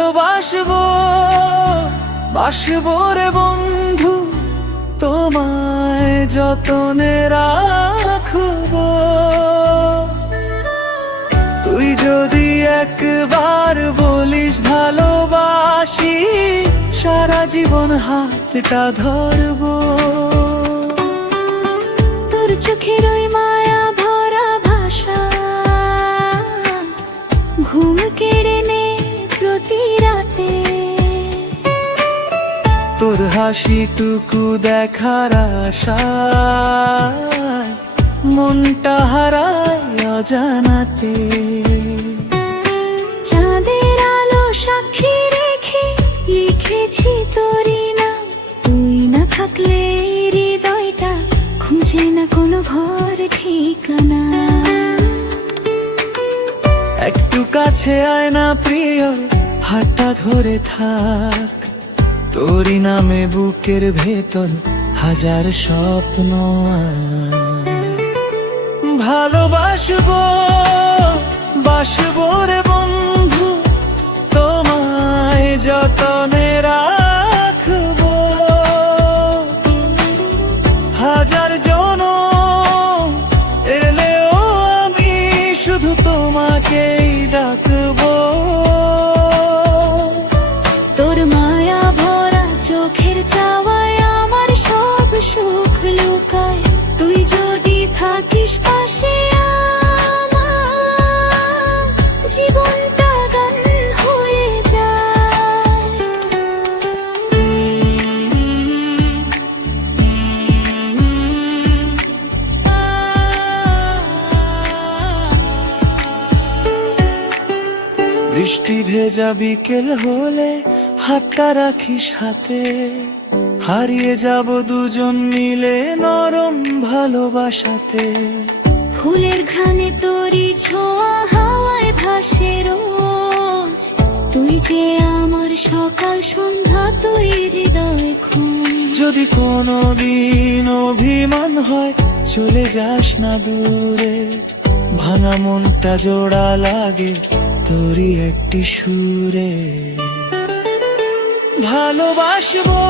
ভালোবাসবো, বাসবো রে বন্ধু, তোমায় যতনে রাখবো। তুই যদি একবার বলিস ভালোবাসি, সারা জীবন হাতটা ধরবো। তোর চোখের ওই মায়া ভরা ভাষা ঘুম কেড়ে নে প্রতি রাতে। তোর হাসিটুকু দেখার আশায় মনটা হারায় অজানাতে। চাঁদের আলো সাক্ষী রেখে লিখেছি তোরই নাম। তুই না থাকলে হৃদয়টা খুঁজে না কোনো ঘর ঠিকানা। একটু কাছে আয় না প্রিয়, হাতটা ধরে থাক। তোরই নামে বুকের ভেতর হাজার স্বপ্ন। ভালোবাসবো, বাসবো রে বন্ধু, তোমায় যতনে রাখবো। হাজার জনম এলেও আমি শুধু তোমাকেই ডাকবো। তোর মায়া ভরা চোখের চাওয়ায় আমার সব সুখ লুকায়। তুই যদি থাকিস পাশে আমার জীবনটা গান হয়ে যায়। বৃষ্টি ভেজা বিকেল হলে হাতটা রাখিস হাতে। হারিয়ে যাব দুজন মিলে নরম ভালোবাসাতে। ফুলের ঘ্রাণে তোরই ছোঁয়া হাওয়ায় ভাসে রোজ। তুই যে আমার সকাল সন্ধ্যা, তুই হৃদয় খুন। যদি কোনোদিন অভিমান হয় চলে যাস না দূরে। ভাঙা মনটা জোড়া লাগে তোরই একটি সুরে। ভালোবাসবো,